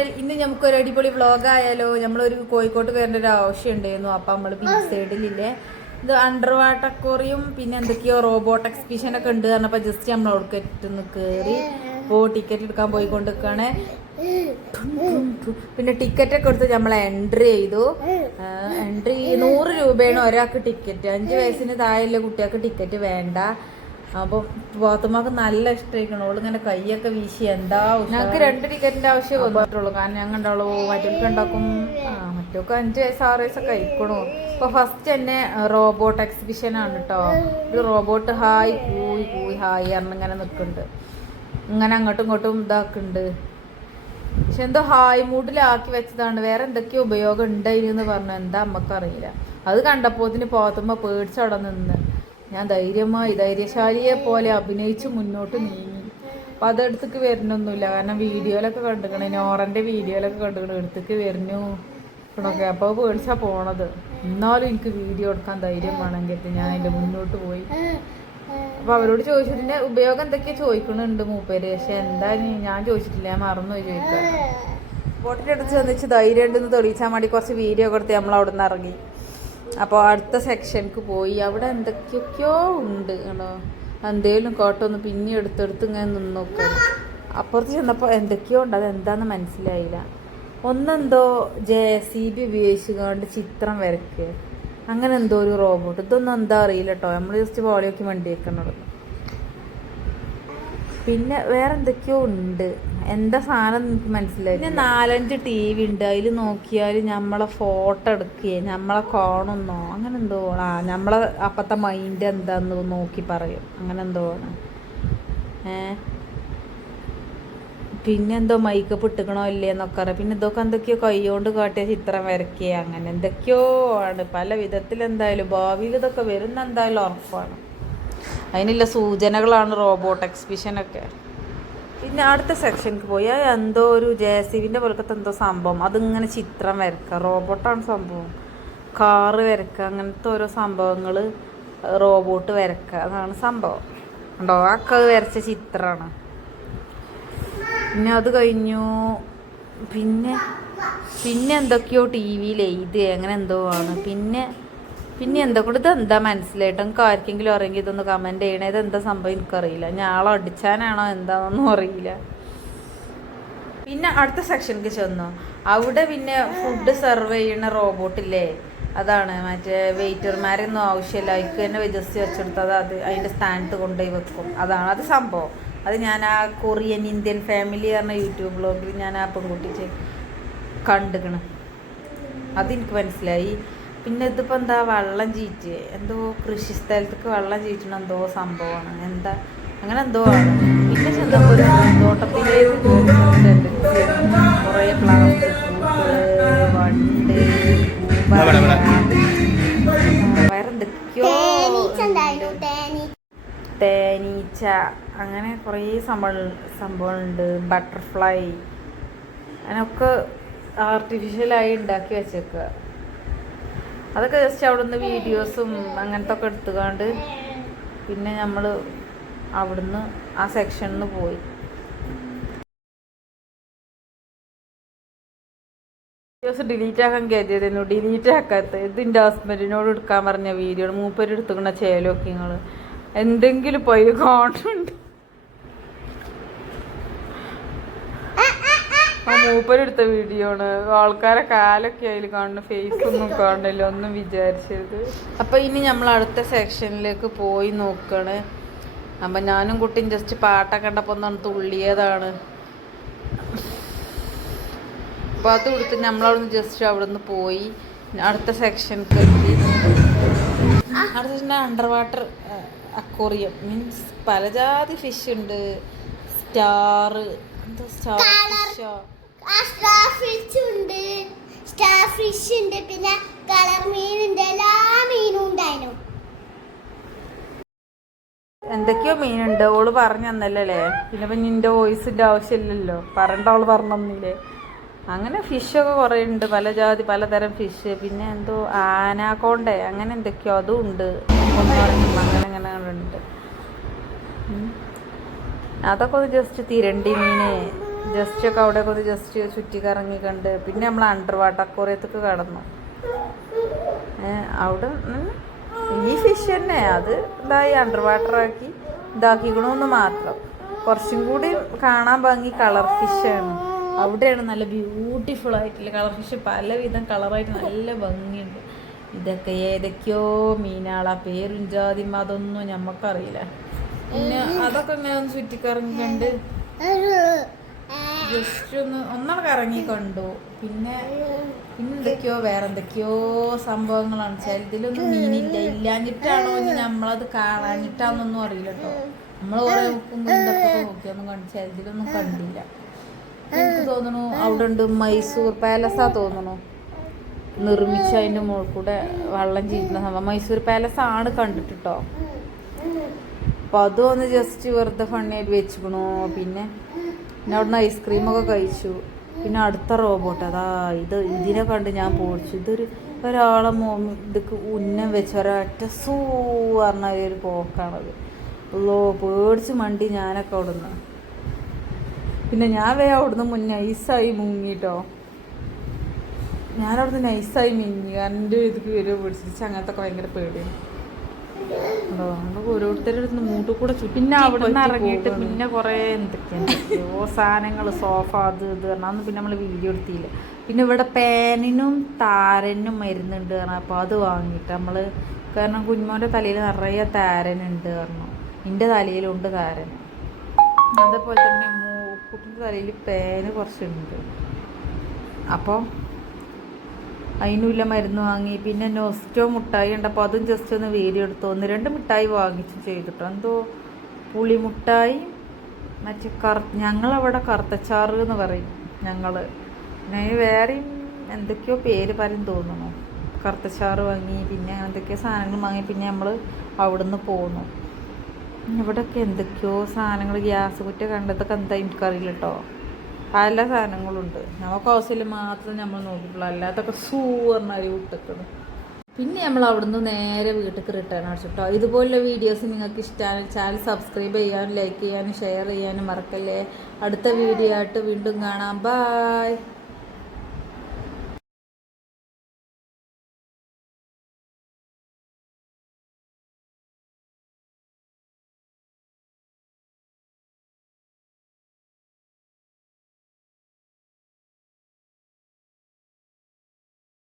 Channel. ഇന്ന് നമുക്കൊരു അടിപൊളി വ്ളോഗായാലോ. നമ്മളൊരു കോഴിക്കോട്ട് വരേണ്ട ഒരു ആവശ്യം ഉണ്ടായിരുന്നു. അപ്പം നമ്മൾ ബീച്ച് സൈഡിലില്ലേ ഇത് അണ്ടർ വാട്ടർ അക്വേറിയം പിന്നെ എന്തൊക്കെയോ റോബോട്ട് എക്സിബിഷൻ ഒക്കെ ഉണ്ട് പറഞ്ഞപ്പോൾ ജസ്റ്റ് നമ്മൾ അവിടേക്ക് കയറി ടിക്കറ്റ് എടുക്കാൻ പോയിക്കൊണ്ടിരിക്കുകയാണ്. പിന്നെ ടിക്കറ്റ് ഒക്കെ എടുത്ത് നമ്മൾ എൻട്രി ചെയ്തു. എൻട്രി 100 രൂപയാണ് ഒരാൾക്ക് ടിക്കറ്റ്. 5 വയസ്സിന് താഴെയുള്ള കുട്ടികൾക്ക് ടിക്കറ്റ് വേണ്ട. അപ്പം പോത്തുമ്മക്ക് നല്ല ഇഷ്ടമായിരിക്കണം. ഓള് ഇങ്ങനെ കൈയൊക്കെ വീശി എന്താ ഞങ്ങൾക്ക് 2 ടിക്കറ്റിന്റെ ആവശ്യം വന്നിട്ടുള്ളൂ. കാരണം ഞങ്ങൾ ഉണ്ടാവുള്ളൂ മറ്റൊക്കെ ഉണ്ടാക്കും. മറ്റൊക്കെ 5 വയസ്സ് 6 വയസ്സൊക്കെ കഴിക്കണു. ഇപ്പൊ ഫസ്റ്റ് തന്നെ റോബോട്ട് എക്സിബിഷൻ ആണ് കേട്ടോ. ഒരു റോബോട്ട് ഹായ് കൂയി കൂയി ഹായ് പറഞ്ഞ് ഇങ്ങനെ നിൽക്കുന്നുണ്ട്. ഇങ്ങനെ അങ്ങോട്ടും ഇങ്ങോട്ടും ഇതാക്കുന്നുണ്ട്. പക്ഷെ എന്തോ ഹായ് മൂഡിലാക്കി വെച്ചതാണ്. വേറെ എന്തൊക്കെയോ ഉപയോഗം ഉണ്ടായിരുന്നു പറഞ്ഞു. എന്താ നമ്മക്കറിയില്ല. അത് കണ്ടപ്പോത്തിന് പോത്തുമ്മ പേടിച്ചവിടെ നിന്ന് ഞാൻ ധൈര്യശാലിയെ പോലെ അഭിനയിച്ച് മുന്നോട്ട് നീങ്ങി. അപ്പം അതെടുത്തേക്ക് വരുന്നൊന്നുമില്ല. കാരണം വീഡിയോയിലൊക്കെ കണ്ടുക്കണേ, നോറൻ്റെ വീഡിയോയിലൊക്കെ കണ്ടുക്കണേ എടുത്തേക്ക് വരുന്നു കണക്കെ. അപ്പോൾ പേടിച്ചാൽ പോണത്. എന്നാലും എനിക്ക് വീഡിയോ എടുക്കാൻ ധൈര്യം വേണമെങ്കിൽ ഞാൻ അതിൻ്റെ മുന്നോട്ട് പോയി. അപ്പോൾ അവരോട് ചോദിച്ചിട്ട് ഉപയോഗം എന്തൊക്കെയാ ചോദിക്കണുണ്ട് മൂപ്പര്. പക്ഷെ എന്താ ഞാൻ ചോദിച്ചിട്ടില്ല, ഞാൻ മറന്നുപോയി ചോദിക്കാൻ. ബോട്ടിൻ്റെ അടുത്ത് ചെന്നിച്ച് ധൈര്യം ഉണ്ടെന്ന് തെളിയിച്ചാൽ വേണ്ടി കുറച്ച് വീഡിയോ കൊടുത്ത് നമ്മൾ അവിടെ നിന്ന് ഇറങ്ങി. അപ്പോൾ അടുത്ത സെക്ഷനിക്ക് പോയി. അവിടെ എന്തൊക്കെയൊക്കെയോ ഉണ്ട് കേട്ടോ. എന്തേലും കോട്ടൊന്ന് പിന്നെ എടുത്തെടുത്ത് ഇങ്ങനെ നിന്ന് നോക്കുക. അപ്പുറത്ത് ചെന്നപ്പോൾ എന്തൊക്കെയോ ഉണ്ട്. അതെന്താണെന്ന് മനസ്സിലായില്ല. ഒന്നെന്തോ JCB ഉപയോഗിച്ചുകൊണ്ട് ചിത്രം വരയ്ക്കുക, അങ്ങനെ എന്തോ ഒരു റോബോട്ട്. ഇതൊന്നും എന്താ അറിയില്ല കേട്ടോ. നമ്മൾ ജസ്റ്റ് പോളിയൊക്കെ വണ്ടി വെക്കണത്. പിന്നെ വേറെ എന്തൊക്കെയോ ഉണ്ട്. എന്താ സാധനം എനിക്ക് മനസ്സിലായി. പിന്നെ 4-5 TV ഉണ്ട്. അതിൽ നോക്കിയാൽ നമ്മളെ ഫോട്ടോ എടുക്കുകയെ നമ്മളെ കാണുന്നോ അങ്ങനെ എന്തോ. നമ്മളെ അപ്പത്തെ മൈൻഡ് എന്താന്ന് നോക്കി പറയും. അങ്ങനെ എന്തോ ആണ്. പിന്നെ എന്തോ മൈക്കപ്പ് ഇട്ടിക്കണോ ഇല്ലേ എന്നൊക്കെ അറിയാം. പിന്നെ ഇതൊക്കെ എന്തൊക്കെയോ കൈകൊണ്ട് കാട്ടിയ ചിത്രം വരയ്ക്കുക, അങ്ങനെ എന്തൊക്കെയോ ആണ്. പല വിധത്തിൽ എന്തായാലും ഭാവിയിൽ ഇതൊക്കെ വരുന്ന എന്തായാലും ഉറപ്പാണ്. അതിനുള്ള സൂചനകളാണ് റോബോട്ട് എക്സിബിഷനൊക്കെ. പിന്നെ അടുത്ത സെക്ഷനിക്ക് പോയി. എന്തോ ഒരു JCBൻ്റെ പോലത്തെ എന്തോ സംഭവം. അതിങ്ങനെ ചിത്രം വരക്കുക, റോബോട്ടാണ് സംഭവം. കാറ് വരക്കുക, അങ്ങനത്തെ ഓരോ സംഭവങ്ങൾ റോബോട്ട് വരക്കുക, അതാണ് സംഭവം. ഉണ്ടോ ഒക്കെ അത് വരച്ച ചിത്രമാണ്. പിന്നെ അത് കഴിഞ്ഞു. പിന്നെ എന്തൊക്കെയോ TVയിൽ എഴുതി അങ്ങനെ എന്തോ ആണ്. പിന്നെ എന്തൊക്കെ ഇതെന്താ മനസ്സിലായിട്ട് നിങ്ങൾക്ക് ആർക്കെങ്കിലും അറിയെങ്കിൽ ഇതൊന്ന് കമൻറ്റ് ചെയ്യണേ. ഇതെന്താ സംഭവം എനിക്കറിയില്ല. ഞാളെ അടിച്ചാനാണോ എന്താണെന്നൊന്നും അറിയില്ല. പിന്നെ അടുത്ത സെക്ഷനിലേക്ക് ചെന്നു. അവിടെ പിന്നെ ഫുഡ് സെർവ് ചെയ്യുന്ന റോബോട്ടില്ലേ, അതാണ്. മറ്റേ വെയിറ്റർമാരൊന്നും ആവശ്യമില്ല. അതിക്ക് തന്നെ ജസ്റ്റ് വെച്ചെടുത്തത് അത് അതിൻ്റെ സ്ഥാനത്ത് കൊണ്ടുപോയി വെക്കും. അത് സംഭവം. അത് ഞാൻ ആ കൊറിയൻ ഇന്ത്യൻ ഫാമിലി പറഞ്ഞ യൂട്യൂബ് ബ്ലോഗിൽ ഞാൻ ആ പെൺകുട്ടി കണ്ടുകണ്. അതെനിക്ക് മനസ്സിലായി. പിന്നെ ഇതിപ്പോൾ എന്താ വെള്ളം ചീറ്റ് എന്തോ കൃഷി സ്ഥലത്തേക്ക് വെള്ളം ചീറ്റണം എന്തോ സംഭവമാണ്. എന്താ അങ്ങനെ എന്തോ ആണ്. പിന്നെ ചെന്നപ്പോൾ ഒരു തോട്ടത്തിലേക്ക് കുറേ പ്ലാസ്റ്റിക് വണ്ട് വേറെന്തൊക്കെയോ തേനീച്ച അങ്ങനെ കുറേ സംഭവമുണ്ട്. ബട്ടർഫ്ലൈ അങ്ങനെയൊക്കെ ആർട്ടിഫിഷ്യലായി ഉണ്ടാക്കി വെച്ചേക്കുക. അതൊക്കെ ജസ്റ്റ് അവിടെ നിന്ന് വീഡിയോസും അങ്ങനത്തെ ഒക്കെ എടുത്തുകൊണ്ട് പിന്നെ നമ്മൾ അവിടുന്ന് ആ സെക്ഷനിൽ നിന്ന് പോയി. വീഡിയോസ് ഡിലീറ്റ് ആക്കാൻ കരുതിയതായിരുന്നു, ഡിലീറ്റ് ആക്കാത്ത. ഇതിൻ്റെ ഹസ്ബൻഡിനോട് എടുക്കാൻ പറഞ്ഞ വീഡിയോ മൂപ്പര് എടുത്തുക്കണ ചേലൊക്കെ നിങ്ങൾ എന്തെങ്കിലും പോയി കാണുന്നുണ്ട്. മൂപ്പരെടുത്ത വീഡിയോ ആണ്. ആൾക്കാരെ കാലൊക്കെ അതിൽ കാണുന്നു, ഫേസ് ഒന്നും കാണില്ല, ഒന്നും വിചാരിച്ചത്. അപ്പം ഇനി നമ്മൾ അടുത്ത സെക്ഷനിലേക്ക് പോയി നോക്കുകയാണ്. അപ്പം ഞാനും കുട്ടിയും ജസ്റ്റ് പാട്ടൊക്കെ കണ്ടപ്പോൾ ഒന്നാണ് തുള്ളിയതാണ്. അപ്പോൾ അത് കൊടുത്ത് നമ്മളവിടുന്ന് ജസ്റ്റ് അവിടെ നിന്ന് പോയി അടുത്ത സെക്ഷനിലേക്ക് എത്തി. അടുത്ത അണ്ടർ വാട്ടർ അക്വേറിയം മീൻസ് പലജാതി ഫിഷ് ഉണ്ട്. സ്റ്റാർ ഫിഷോ സ്റ്റാർ ഫിഷ് ഉണ്ട്, പിന്നെ കളർ മീനുണ്ട്, എല്ലാ മീനും ഉണ്ടായിരുന്നു. എന്തൊക്കെയോ മീനുണ്ട്. ഓള് പറഞ്ഞു തന്നല്ലേ. പിന്നെ നിന്റെ വോയിസിന്റെ ആവശ്യമില്ലല്ലോ, പറയണ്ട. അവള് പറഞ്ഞു തന്നില്ലേ. അങ്ങനെ ഫിഷൊക്കെ കുറേ ഉണ്ട്, പല ജാതി പലതരം ഫിഷ്. പിന്നെ എന്തോ ആനാക്കോണ്ടേ അങ്ങനെ എന്തൊക്കെയോ അതും ഉണ്ട്. അങ്ങനെ ഉണ്ട്. അതൊക്കെ ഒന്ന് ജസ്റ്റ് തിരണ്ടി മീന് ജസ്റ്റ് ഒക്കെ അവിടെ ഒന്ന് ജസ്റ്റ് ചുറ്റി കറങ്ങി കണ്ട് പിന്നെ നമ്മൾ അണ്ടർ വാട്ടർ അക്വേറിയത്തേക്ക് കടന്നു. അവിടെ ഈ ഫിഷ് തന്നെ അത് ഇതായി അണ്ടർ വാട്ടർ ആക്കി ഇതാക്കിക്കണമെന്ന് മാത്രം. കുറച്ചും കൂടി കാണാൻ ഭംഗി കളർ ഫിഷാണ്. അവിടെയാണ് നല്ല ബ്യൂട്ടിഫുൾ ആയിട്ടുള്ള കളർ ഫിഷ്, പലവിധം കളറായിട്ട് നല്ല ഭംഗിയുണ്ട്. ഇതൊക്കെ ഏതൊക്കെയോ മീനാളാ, പേരും ജാതിയും അതൊന്നും ഞമ്മക്കറിയില്ല. പിന്നെ അതൊക്കെ ഇങ്ങനെ ഒന്ന് ചുറ്റിക്കറങ്ങി കണ്ട് ജസ്റ്റ് ഒന്നാണ് കറങ്ങി കണ്ടു. പിന്നെ എന്തൊക്കെയോ വേറെ എന്തൊക്കെയോ സംഭവങ്ങളാണ്. ചിലതിലൊന്നും മീനില്ല, ഇല്ലാഞ്ഞിട്ടാണോ ഇനി നമ്മളത് കാണാഞ്ഞിട്ടാന്നൊന്നും അറിയില്ല കേട്ടോ. നമ്മൾ കുറെ നോക്കുമ്പോൾ ഇതൊക്കെ നോക്കിയൊന്നും കണ്ടു, ചിലതിലൊന്നും കണ്ടില്ല. എനിക്ക് തോന്നുന്നു അവിടെ ഉണ്ട് മൈസൂർ പാലസാ തോന്നുന്നു നിർമ്മിച്ച, അതിൻ്റെ മുകളിൽ കൂടെ വെള്ളം ചീറ്റുന്ന സംഭവം. മൈസൂർ പാലസ് ആണ് കണ്ടിട്ടോ. അപ്പം അതും ഒന്ന് ജസ്റ്റ് വെറുതെ ഫണ്ണിയായിട്ട് വെച്ചിക്കണു. പിന്നെ അവിടുന്ന് ഐസ്ക്രീമൊക്കെ കഴിച്ചു. പിന്നെ അടുത്ത റോബോട്ട് അതാ ഇതിനെ കണ്ട് ഞാൻ പോടിച്ചു. ഒരാളെ ഇതൊക്കെ ഉന്നം വെച്ച് ഒരൊറ്റ സൂ പറഞ്ഞ ഒരു പോക്കാണത്. ഉള്ളോ പേടിച്ച് മണ്ടി ഞാനൊക്കെ അവിടുന്ന്. പിന്നെ ഞാൻ അവിടുന്ന് മുന്നേ നൈസായി മുങ്ങിട്ടോ. ഞാനവിടുന്ന് നൈസായി മുങ്ങി. എൻ്റെ ഇതിക്ക് വരുമോ പിടിച്ചിട്ട് അങ്ങനത്തെ ഒക്കെ ഭയങ്കര പേടിയാണ്. ഓരോരുത്തരുടെ മൂട്ടിൽ കൂടെ പിന്നെ അവിടെ നിന്ന് ഇറങ്ങിയിട്ട് പിന്നെ കുറേ എന്തൊക്കെയോ സാധനങ്ങൾ സോഫ അത് ഇത് പറഞ്ഞാൽ അന്ന് പിന്നെ നമ്മൾ വീഡിയോ എടുത്തില്ല. പിന്നെ ഇവിടെ പേനിനും താരനും മരുന്നുണ്ട് പറഞ്ഞു. അപ്പോൾ അത് വാങ്ങിയിട്ട് നമ്മൾ, കാരണം കുഞ്ഞുമോൻ്റെ തലയിൽ നിറയെ താരനുണ്ട് പറഞ്ഞു. എൻ്റെ തലയിലുണ്ട് താരൻ. അതേപോലെ തന്നെ മൂക്കുട്ടിൻ്റെ തലയിൽ പേന് കുറച്ചുണ്ട്. അപ്പോൾ അതിനുള്ള മരുന്ന് വാങ്ങി. പിന്നെ നൊസ്റ്റോ മിഠായി ഉണ്ട്. അപ്പോൾ അതും ജസ്റ്റ് ഒന്ന് വീഡിയോ എടുത്തു. 1-2 മിഠായി വാങ്ങിച്ചു ചെയ്തിട്ടോ. എന്തോ പുളിമുട്ടായി, മറ്റേ ഞങ്ങളവിടെ കറുത്തച്ചാറ് എന്ന് പറയും ഞങ്ങൾ. പിന്നെ വേറെയും എന്തൊക്കെയോ പേര് പറയും തോന്നുന്നു. കറുത്തച്ചാറ് വാങ്ങി, പിന്നെ എന്തൊക്കെയോ സാധനങ്ങൾ വാങ്ങി. പിന്നെ നമ്മൾ അവിടുന്ന് പോന്നു. ഇവിടെയൊക്കെ എന്തൊക്കെയോ സാധനങ്ങൾ, ഗ്യാസ് കുറ്റ കണ്ടതൊക്കെ എന്താ എനിക്കറിയില്ല കേട്ടോ. പല സാധനങ്ങളുണ്ട്. നമുക്ക് ഹൗസിൽ മാത്രം നമ്മൾ നോക്കിയിട്ടുള്ളൂ, അല്ലാത്തൊക്കെ സൂ പറഞ്ഞാൽ വിട്ടിട്ടുണ്ട്. പിന്നെ നമ്മൾ അവിടുന്ന് നേരെ വീട്ടിലേക്ക് റിട്ടേൺ അടിച്ചിട്ടോ. ഇതുപോലുള്ള വീഡിയോസ് നിങ്ങൾക്ക് ഇഷ്ടമാണ് ചാനൽ സബ്സ്ക്രൈബ് ചെയ്യാനും ലൈക്ക് ചെയ്യാനും ഷെയർ ചെയ്യാനും മറക്കല്ലേ. അടുത്ത വീഡിയോ ആയിട്ട് വീണ്ടും കാണാം. ബൈ.